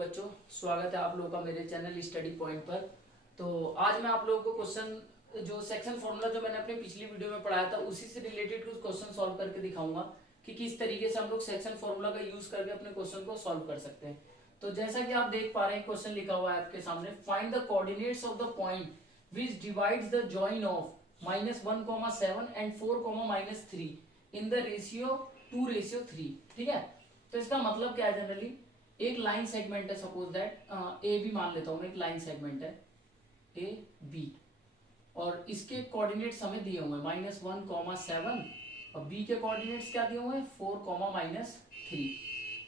बच्चों, स्वागत है आप लोगों का मेरे चैनल स्टडी पॉइंट पर। तो आज मैं आप लोगों को क्वेश्चन जो सेक्शन फॉर्मूला जो मैंने अपनी पिछली वीडियो में पढ़ाया था उसी से रिलेटेड कुछ क्वेश्चन सॉल्व करके दिखाऊंगा कि किस तरीके से हम लोग सेक्शन फॉर्मूला का यूज करके अपने क्वेश्चन को सॉल्व कर सकते हैं। तो जैसा कि आप देख पा रहे हैं, क्वेश्चन लिखा हुआ है आपके सामने, find the coordinates of the point which divides the join of -1,7 and 4,-3 in the ratio 2:3। ठीक है, तो इसका मतलब क्या है? जनरली एक लाइन सेगमेंट है, सपोज दैट ए बी मान लेता हूं मैं, एक लाइन सेगमेंट है ए बी और इसके कोऑर्डिनेट्स हमें दिए हुए हैं -1,7 और बी के कोऑर्डिनेट्स क्या दिए हुए हैं 4,-3।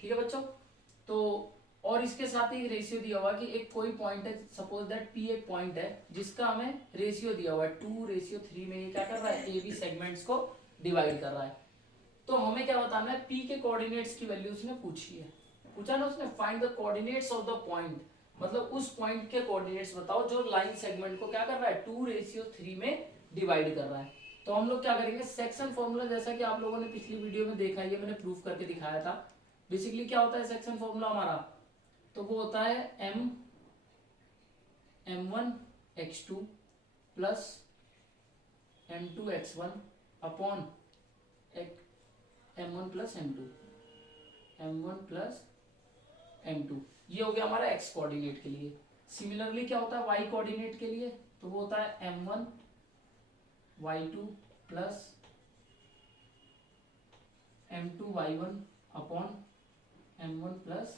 ठीक है बच्चों, तो और इसके साथ ही रेशियो दिया हुआ कि एक कोई पॉइंट है, सपोज दैट पी एक पॉइंट है जिसका हमें रेशियो दिया हुआ है 2:3 में। ये क्या कर रहा है? ए बी सेगमेंट्स को डिवाइड कर रहा है। तो हमें क्या बताना है? पी के कोऑर्डिनेट्स की वैल्यू उसने पूछी है, पूछा ना उसने, find the coordinates of the point, मतलब उस पॉइंट के कोऑर्डिनेट्स बताओ जो लाइन सेगमेंट को क्या कर रहा है 2:3 में डिवाइड कर रहा है। तो हम लोग क्या करेंगे, सेक्शन फॉर्मूला जैसा कि आप लोगों ने पिछली वीडियो में देखा, ये मैंने प्रूफ करके दिखाया था। बेसिकली क्या होता है सेक्शन फॉर्मूला हमारा? तो वो होता है m1x2 plus m2x1 upon m1 plus m2 ये हो गया हमारा x कोऑर्डिनेट के लिए। सिमिलरली क्या होता है y कोऑर्डिनेट के लिए? तो वो होता है m1 y2 plus m2 y1 upon m1 plus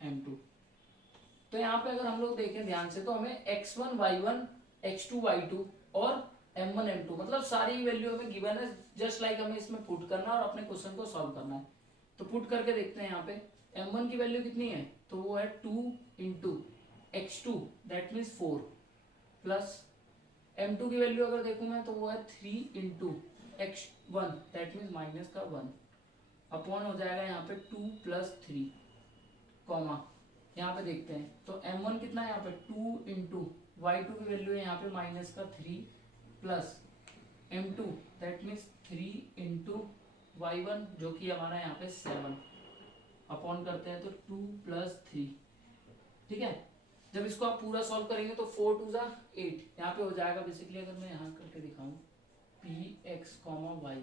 m2। तो यहाँ पे अगर हम लोग देखें ध्यान से तो हमें x1 y1 x2 y2 और m1 m2 मतलब सारी वैल्यू हमें गिवन है, जस्ट लाइक हमें इसमें पुट करना है और अपने क्वेश्चन को सॉल्व करना है। तो पुट करके देखते हैं यहाँ पे m1 की वैल्यू कितनी है, तो वो है 2 into x2 that means 4 plus m2 की वैल्यू अगर देखूं मैं तो वो है 3 into x1 that means minus का 1 अपॉन हो जाएगा यहाँ पे 2 प्लस 3 कॉमा यहाँ पे देखते हैं तो m1 कितना है यहाँ पे 2 इंटू y2 की वैल्यू है यहाँ पे माइनस का 3 plus m2 that means 3 into y1 जो कि हमारा यहाँ पे 7 अपॉन करते हैं तो 2 प्लस 3। ठीक है, जब इसको आप पूरा सॉल्व करेंगे तो 4 2 जा 8 यहाँ पे हो जाएगा। बेसिकली अगर मैं यहाँ करके दिखाऊं पी एक्स कॉमा वाई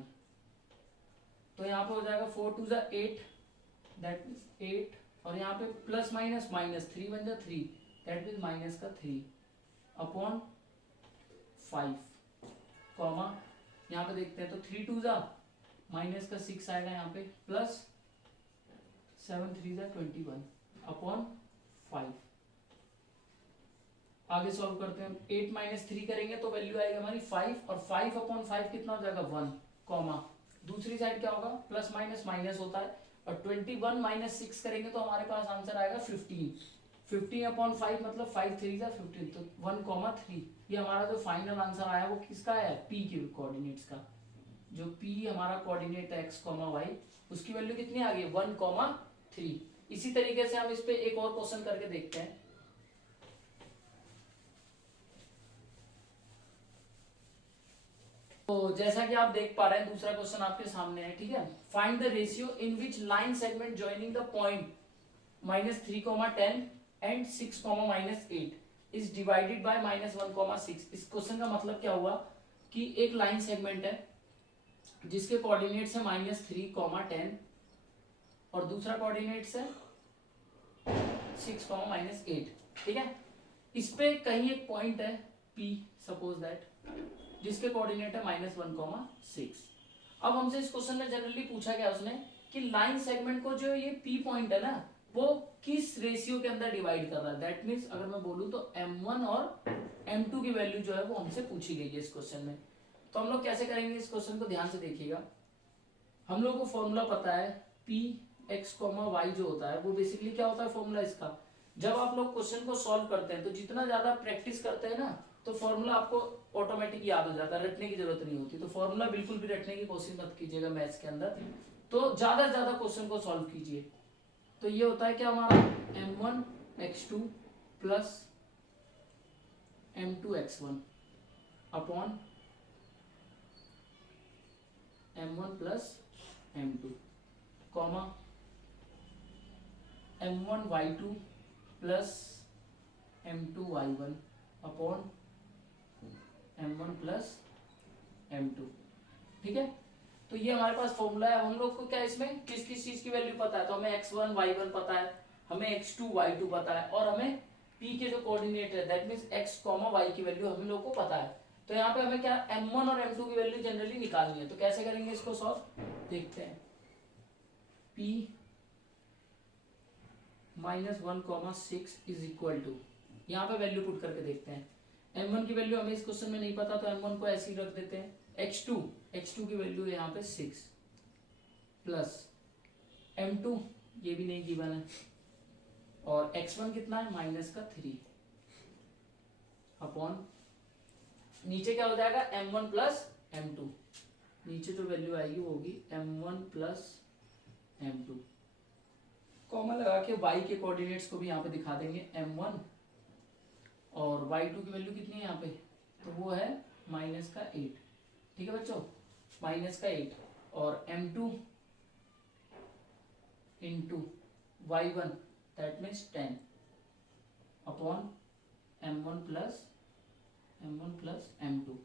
तो यहाँ पे हो जाएगा 4 2 जा 8 दैट मीन्स 8 और यहाँ पे प्लस माइनस माइनस 3 बन जा 3 दैट मीन्स माइनस का 3 अपॉन 5 कॉमा यहाँ पे देखते हैं तो 3 2 जा माइनस का 6 आएगा यहाँ पे प्लस 7 3 जा 21 अपॉन 5। आगे सॉल्व करते हैं, 8 माइनस 3 करेंगे तो वैल्यू आएगी हमारी 5 और 5 अपॉन 5 कितना हो जाएगा 1 कॉमा दूसरी साइड क्या होगा प्लस माइनस माइनस होता है और 21 माइनस 6 करेंगे तो हमारे पास आंसर आएगा 15 अपॉन 5 मतलब 5 3 जा 15 तो 1,3। ये हमारा जो फाइनल आंसर आया वो किसका है? p के कोऑर्डिनेट्स का। जो p हमारा कोऑर्डिनेट है x, y उसकी वैल्यू कितनी आ गई 1,3। इसी तरीके से हम इस पे एक और क्वेश्चन करके देखते हैं। तो जैसा कि आप देख पा रहे हैं दूसरा क्वेश्चन आपके सामने है। ठीक है, find the ratio in which line segment joining the point -3,10 and 6,-8 is divided by -1,6। इस क्वेश्चन का मतलब क्या हुआ कि एक लाइन सेगमेंट है जिसके कोऑर्डिनेट्स है -3,10 और दूसरा कोऑर्डिनेट्स है 6,-8। ठीक है, इस पे कहीं एक पॉइंट है P सपोज दैट जिसके कोऑर्डिनेट है -1,6। अब हमसे इस क्वेश्चन में जनरली पूछा गया उसने कि लाइन सेगमेंट को जो ये P पॉइंट है ना वो किस रेशियो के अंदर डिवाइड कर रहा है। दैट मीन्स अगर मैं बोलूं तो m1 और m2 की वैल्यू जो है वो हमसे पूछी गई है इस क्वेश्चन में। तो हम लोग कैसे करेंगे इस क्वेश्चन को, ध्यान से देखिएगा। हम लोग को फॉर्मूला पता है पी एक्स कॉमा वाई जो होता है वो बेसिकली क्या होता है फॉर्मूला इसका। जब आप लोग क्वेश्चन को सॉल्व करते हैं तो जितना ज्यादा प्रैक्टिस करते हैं ना तो फॉर्मूला आपको ऑटोमेटिक याद हो जाता है, रटने की जरूरत नहीं होती। तो फॉर्मूला बिल्कुल भी रटने की कोशिश मत कीजिएगा मैथ्स के अंदर, तो ज्यादा से ज्यादा क्वेश्चन को सॉल्व कीजिए। तो ये होता है क्या हमारा m1x2 plus m2x1 upon m1 plus m2 comma m1y2 plus m2y1 upon m1 plus m2। ठीक है, तो ये हमारे पास फॉर्मूला है। हम लोग को क्या इसमें किस किस चीज की वैल्यू पता है, तो हमें x1 y1 पता है, हमें x2 y2 पता है, और हमें p के जो कोऑर्डिनेट है दैट मींस x, y की वैल्यू हम लोग को पता है। तो यहाँ पे हमें क्या m1 और m2 की वैल्यू जनरली निकालनी है। तो कैसे करेंगे इसको सॉल्व, देखते हैं। p -1,6 इज इक्वल टू, यहाँ पे वैल्यू पुट करके देखते हैं। m1 की वैल्यू हमें इस क्वेश्चन में नहीं पता, तो m1 को ऐसे ही रख देते हैं। x2 की वैल्यू यहाँ पे 6 प्लस m2 ये भी नहीं गिवन है, और x1 कितना है -3 अपॉन नीचे क्या हो जाएगा m1 प्लस m2, नीचे जो वैल्यू आएगी वो होगी m1 प्लस m2। कॉमन लगा के y के कोऑर्डिनेट्स को भी यहाँ पे दिखा देंगे m1, और y2 की वैल्यू कितनी है यहाँ पे, तो वो है -8। ठीक है बच्चों, -8, और m2 into y1 that means 10 upon m1 plus m2।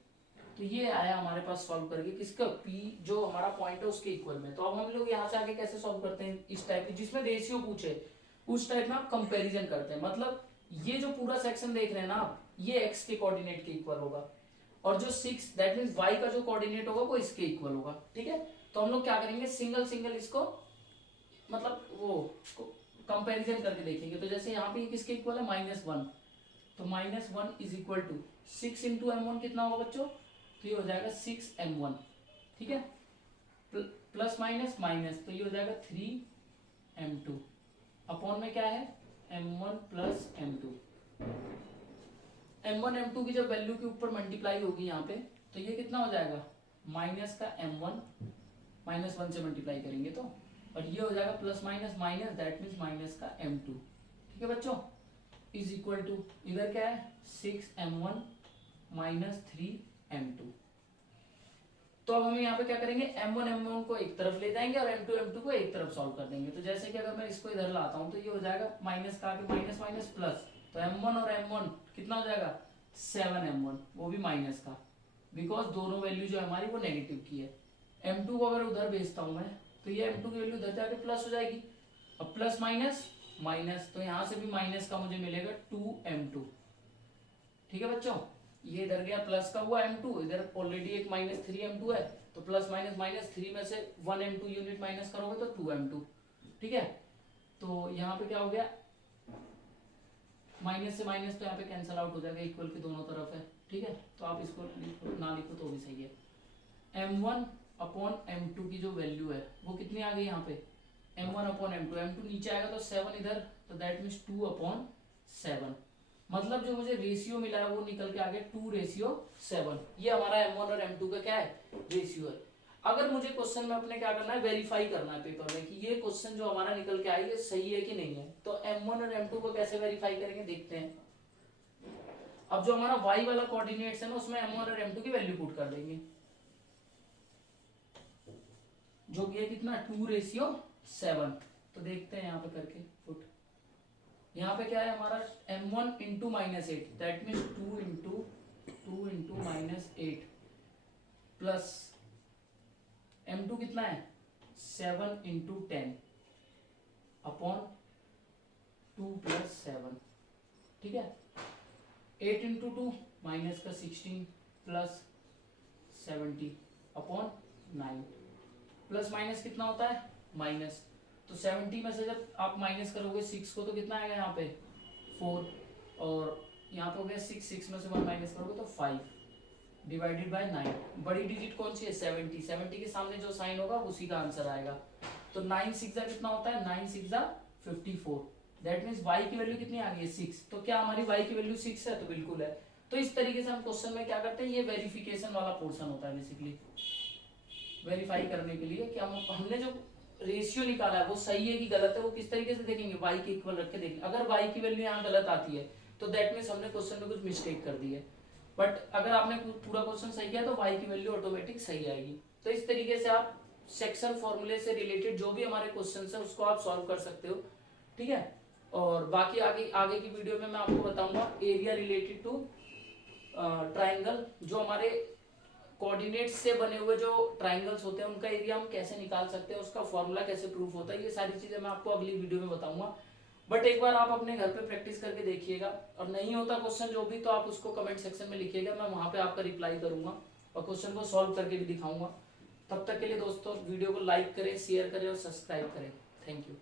तो ये आया हमारे पास सॉल्व करके किसका, p जो हमारा पॉइंट है उसके इक्वल में। तो अब हम लोग यहाँ से आगे कैसे सॉल्व करते हैं इस टाइप की, जिसमें रेशियो पूछे उस टाइप में आप कंपैरिजन करते हैं। मतलब ये जो पूरा सेक्शन देख रहे हैं ना आप, ये x के कोऑर्डिनेट के इक्वल होगा, और जो 6 दैट मींस y का जो कोऑर्डिनेट होगा वो इसके इक्वल होगा। ठीक है, तो हम लोग क्या करेंगे, सिंगल इसको मतलब वो कंपैरिजन करके देखेंगे। तो जैसे यहाँ पे किसके इक्वल है -1, तो -1 is equal to 6 into m1 कितना होगा बच्चों, तो ये हो जाएगा 6m1। ठीक है, प्लस माइनस तो ये हो जाएगा 3m2 अपॉन में क्या है m1 plus m2। m1 m2 की जब वैल्यू के ऊपर मल्टीप्लाई होगी यहाँ पे, तो ये कितना हो जाएगा माइनस का m1, -1 से मल्टीप्लाई करेंगे तो, और ये हो जाएगा plus minus that means minus का m2। ठीक है बच्चों, इज इक्वल टू इधर क्या है 6m1 -3m2। तो अब हम यहाँ पे क्या करेंगे, m1 को एक तरफ ले जाएंगे और m2 को एक तरफ सॉल्व कर देंगे। तो जैसे कि अगर मैं इसको इधर लाता हूँ तो ये हो जाएगा माइनस का आगे माइनस प्लस, तो m1 और m1 कितना हो जाएगा 7m1, वो भी माइनस का, बिकॉज दोनों वैल्यू जो हमारी वो नेगेटिव की है। m2 को अगर उधर भेजता हूँ मैं, तो ये m2 की वैल्यू उधर जाके प्लस हो जाएगी, अब प्लस माइनस, तो यहाँ से भी माइनस का मुझे मिलेगा 2m2। ठीक है बच्चों, ये इधर गया प्लस का हुआ m2, इधर ऑलरेडी एक -3m2 है, तो प्लस माइनस 3 में से 1m2 यूनिट माइनस करोगे तो 2m2। ठीक है, तो यहाँ पे क्या हो गया, माइनस से माइनस तो यहाँ पे कैंसिल आउट हो जाएगा, इक्वल के दोनों तरफ है। ठीक है, तो आप इसको ना लिखो तो भी सही है। m1 अपॉन m2 की जो वैल्यू है वो कितनी आ गई यहाँ पे, m1 अपॉन m2 नीचे आएगा तो 7 इधर, तो दैट मीन्स 2/7। मतलब जो मुझे रेशियो मिला है वो निकल के आ गया 2:7। ये हमारा m1 और m2 का क्या है, रेशियो है। अगर मुझे क्वेश्चन में अपने क्या करना है, वेरीफाई करना है पेपर में कि ये क्वेश्चन जो हमारा निकल के आया ये सही है कि नहीं है, तो m1 और m2 को कैसे वेरीफाई करेंगे देखते हैं। अब जो हमारा y वाला कोऑर्डिनेट्स है ना, उसमें m1 और m2 की वैल्यू पुट कर देंगे, जो कि है कितना 2:7। तो देखते हैं यहाँ पे करके पुट। यहाँ पे क्या है हमारा m1 into -8 that means 2 into -8 plus m2 कितना है 7 इंटू 10 अपॉन 2 + 7। ठीक है, 8 इंटू 2 माइनस का 16 प्लस 70 अपॉन 9। प्लस माइनस कितना होता है माइनस, तो 70 में से जब आप माइनस करोगे 6 को तो कितना आएगा यहाँ पे 4, और यहाँ पे हो गया 6 में से 1 माइनस करोगे तो 5 डिवाइडेड बाय 9। बड़ी डिजिट कौन सी है 70 के सामने जो साइन होगा उसी का आंसर आएगा। तो 9 6 कितना होता है 9 6 54, दैट मीन्स y की वैल्यू कितनी आ गई है 6। तो क्या हमारी y की वैल्यू 6 है, तो बिल्कुल है। तो इस तरीके से हम क्वेश्चन में क्या करते हैं, ये वेरिफिकेशन वाला पोर्शन होता है बेसिकली, वेरीफाई करने के लिए कि हमने जो रेशियो निकाला है वो सही है कि गलत है, वो किस तरीके से देखेंगे, y के इक्वल रख के देखेंगे। अगर y की वैल्यू यहाँ गलत आती है तो दैट मीन्स हमने क्वेश्चन में कुछ मिस्टेक कर दी है, बट अगर आपने पूरा क्वेश्चन सही किया तो y की वैल्यू ऑटोमेटिक सही आएगी। तो इस तरीके से आप सेक्शन फॉर्मूले से रिलेटेड जो भी हमारे क्वेश्चन है उसको आप सॉल्व कर सकते हो। ठीक है, और बाकी आगे आगे की वीडियो में मैं आपको बताऊंगा एरिया रिलेटेड टू ट्राइंगल, जो हमारे कोऑर्डिनेट्स से बने हुए जो ट्राइंगल्स होते हैं उनका एरिया हम कैसे निकाल सकते हैं, उसका फॉर्मूला कैसे प्रूफ होता है, ये सारी चीजें मैं आपको अगली वीडियो में बताऊंगा। बट एक बार आप अपने घर पे प्रैक्टिस करके देखिएगा, और नहीं होता क्वेश्चन जो भी तो आप उसको कमेंट सेक्शन में लिखिएगा, मैं वहां पे आपका रिप्लाई करूंगा और क्वेश्चन को सॉल्व करके भी दिखाऊंगा। तब तक के लिए दोस्तों वीडियो को लाइक करें, शेयर करें और सब्सक्राइब करें। Thank you.